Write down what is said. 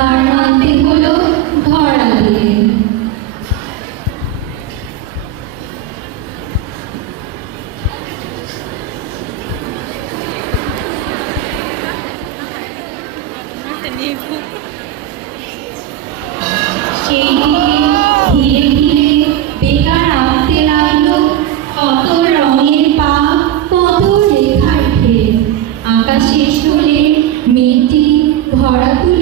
হার মানতে হলো ধরা দিয়ে। সেই দিকে ধীরে ধীরে বেকার আঁকতে লাগলো কত রঙের পা, কত রেখার ঢের। আকাশের ছোলে মেয়েটি ভরা তুলে